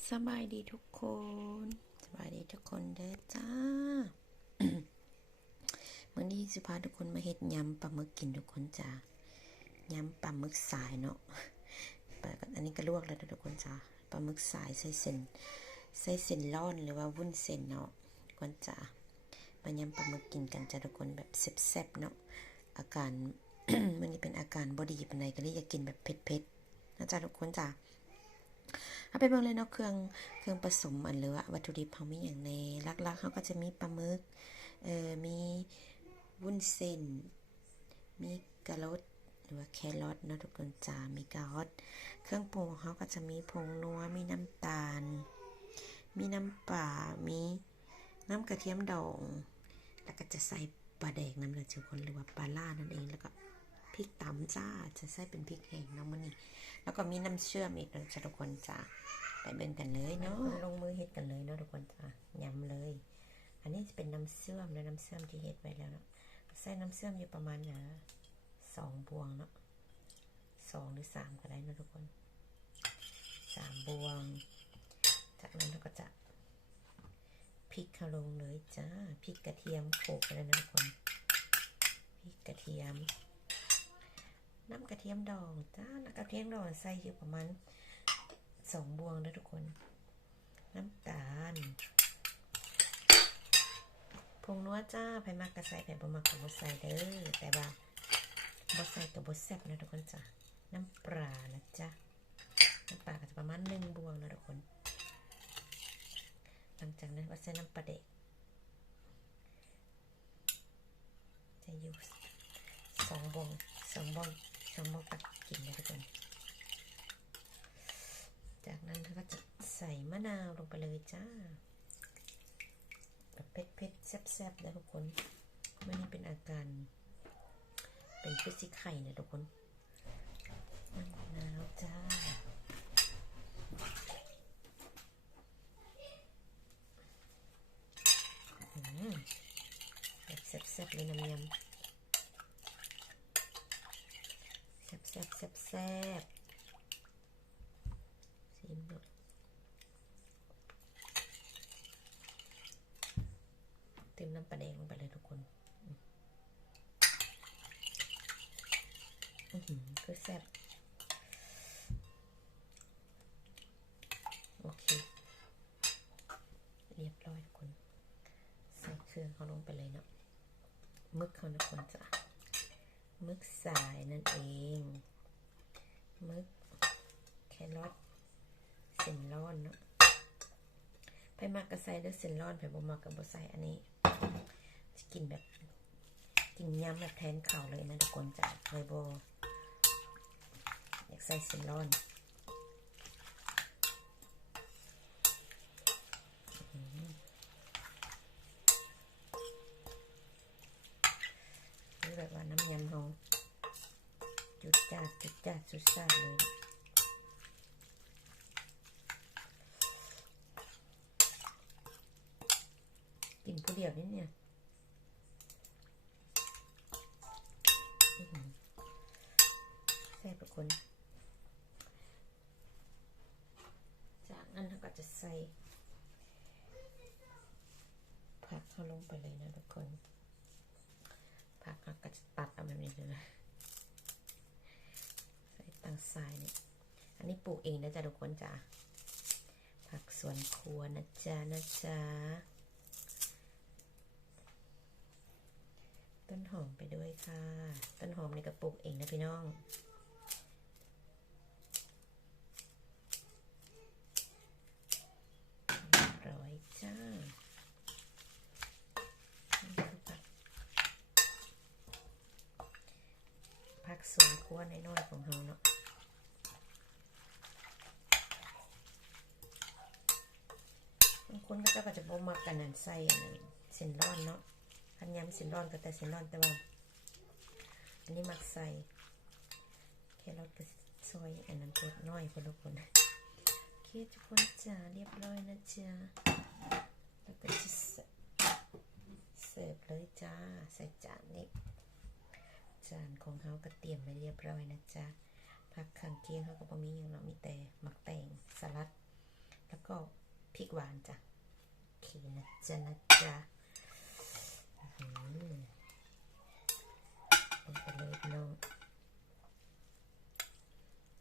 สบายดีทุกคน สบายดีทุกคนเด้อจ้าเมื่อนี้สิพาทุกคนมาเฮ็ดยำปลาหมึกกินทุกคนจ้ายำปลาหมึกสายเนาะปลาอันนี้ก็ลวกแล้วทุกคนจ้าปลาหมึกสายใส่เส้นใส่เส้นร่อนหรือว่าวุ้นเส้นเนาะทุกคนจ้ามายำปลาหมึกกินกันจ้าทุกคนแบบแซ่บๆเนาะอาการมันนี้เป็นอาการบอดีปานใดก็เลยอยากกินแบบเผ็ดๆนะจ้าทุกคนจ้า เอาไปเบิ่งเลยเนาะเครื่องเครื่องผสมอันหรือว่าวัตถุดิบเขามีอย่างในลักๆเขาก็จะมีปลาหมึกเอ่อมีวุ้นเส้น มีกะรดหรือว่าแครอทเนาะทุกคนจ้ามีกะรดเครื่องปรุงของเขาก็จะมีผงนัวมีน้ำตาล มีน้ำปลามีน้ำกระเทียมดอง แล้วก็จะใส่ปลาแดกน้ำเละทุกคนหรือว่าปลาล่านั่นเองแล้วก็พริกตำจ้าจะใส่เป็นพริกแห้งเนาะมันนี่ แล้วก็มีน้ำเชื่อมอีกนะทุกคนจ้าไปเบิ่งกันเลยเนาะลงมือเฮ็ดกันเลยเนาะทุกคนจ้ายำเลย อันนี้จะเป็นน้ำเชื่อมและน้ำเชื่อมที่เฮ็ดไว้แล้วเนาะใส่น้ำเชื่อมอยู่ประมาณนะสองบวงเนาะสองหรือสามก็ได้เนาะทุกคนสามบวง จากนั้นเราก็จะพริกเข้าลงเลยจ้าพริกกระเทียมโขกไปแล้วนะทุกคนพริกกระเทียม น้ำกระเทียมดองจ้าน้ำกระเทียมดองใส่อยู่ประมาณสองบวงนะทุกคน น้ำตาลผงนัวจ้าไผ่มากกระใส่ไผ่บ่มากกับบใส่เด้อแต่ว่าบ่ใส่กับบแซ่บนะทุกคนจ้าน้ำปลานะจ๊ะน้ำปลาก็จะประมาณหนึ่งบวงนะทุกคน หลังจากนั้นก็ใส่น้ำปลาเด็กจะอยู่สองบวงสองบวง สองบงตักกินเลยทุกคนจากนั้นเราก็จะใส่มะนาวลงไปเลยจ้าแบบเผ็ดเผ็ดๆแซ่บๆนะทุกคนมันนี่เป็นอาการเป็นพิสิไข่นะทุกคนน้ำมะนาวจ้าอืมแบบแซ่บๆเลยน้ำยำ แซ่บ แซ่บแซ่บแซ่บซิมดูเติมน้ำปลาแดงลงไปเลยทุกคนอืมอื้อหือคือแซ่บโอเค เรียบร้อยทุกคน ใส่เครื่องเขาลงไปเลยเนาะมึกเขาทุกคนจ้ะมึกสายนั่นเอง มึก แครอทเส้นร้อนเนาะไผ่มากกระใส่เด้อเส้นร้อนไผ่บ่มากกับ่ใส่อันนี้จะกินแบบ กินยำแบบแทนข่าวเลยนะทุกคนจ้ะเลยบ่อยากใส่เส้นร้อน จุดจ้าดจุดจ้าดสุดซ่าดเลยกินผู้เดียวนี่เนี่ยแซ่บทุกคนจากนั้นเราก็จะใส่ผักเข้าลงไปเลยนะทุกคนผักเราก็จะตัดเอาแบบนี้เลยนะ ทรายเนี่ย อันนี้ปลูกเองนะจ๊ะทุกคนจ้ะผักสวนครัวนะจ๊ะนะจ๊ะต้นหอมไปด้วยค่ะ ต้นหอมนี่ก็ปลูกเองนะพี่น้องร้อยจ้าผักผักสวนครัวน้อยๆของเราเนาะบาง คนก็เจ้าก็จะบ่มักกันนั่นใส่อันนั้นเส้นร้อนเนาะคันยำเส้นร้อนก็แต่เส้นร้อนแต่ว่าอันนี้มักใส่แค่เราก็ซอยอันนั้นตัวน้อยคนละคนโอเคทุกคนจ้าเรียบร้อยนะจ้าแล้วก็จะเสิร์ฟเลยจ้าใส่จานนี้จานของเขาก็เตรียมไว้เรียบร้อยนะจ๊ะผักข้างเคียงเขาก็บ่มีอย่างเนาะมีแต่หมักแตงสลัด แล้วก็พริกหวานจ้ะ เคนะจ๊ะนะจ๊ะอื้อหือลงไปเลยพี่น้อง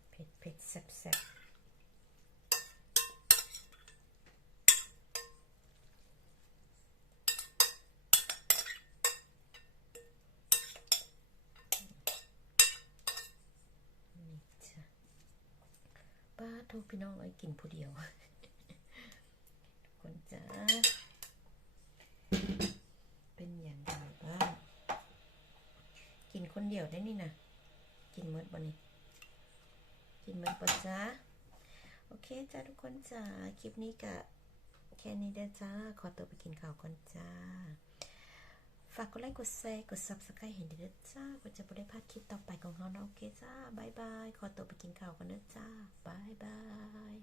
เผ็ดเผ็ดแซ่บแซ่บนี่จ้ะป้าโทษพี่น้องไอ้กินผู้เดียว ทุกคนจ้าเป็นอย่างไรบ้างกินคนเดียวได้นี่นะกินเมดบ่นี่กินเมดบ่จ้าโอเคจ้าทุกคนจ้าคลิปนี้กะแค่นี้เด้อจ้า ขอตัวไปกินข้าวก่อนจ้า ฝากกดไลค์กดแชร์กด subscribe เห็นเด้อจ้าก็จะไม่ได้พลาดคลิปต่อไปของเรานะโอเคจ้าบายบาย ขอตัวไปกินข้าวกันเด้อจ้าบายบาย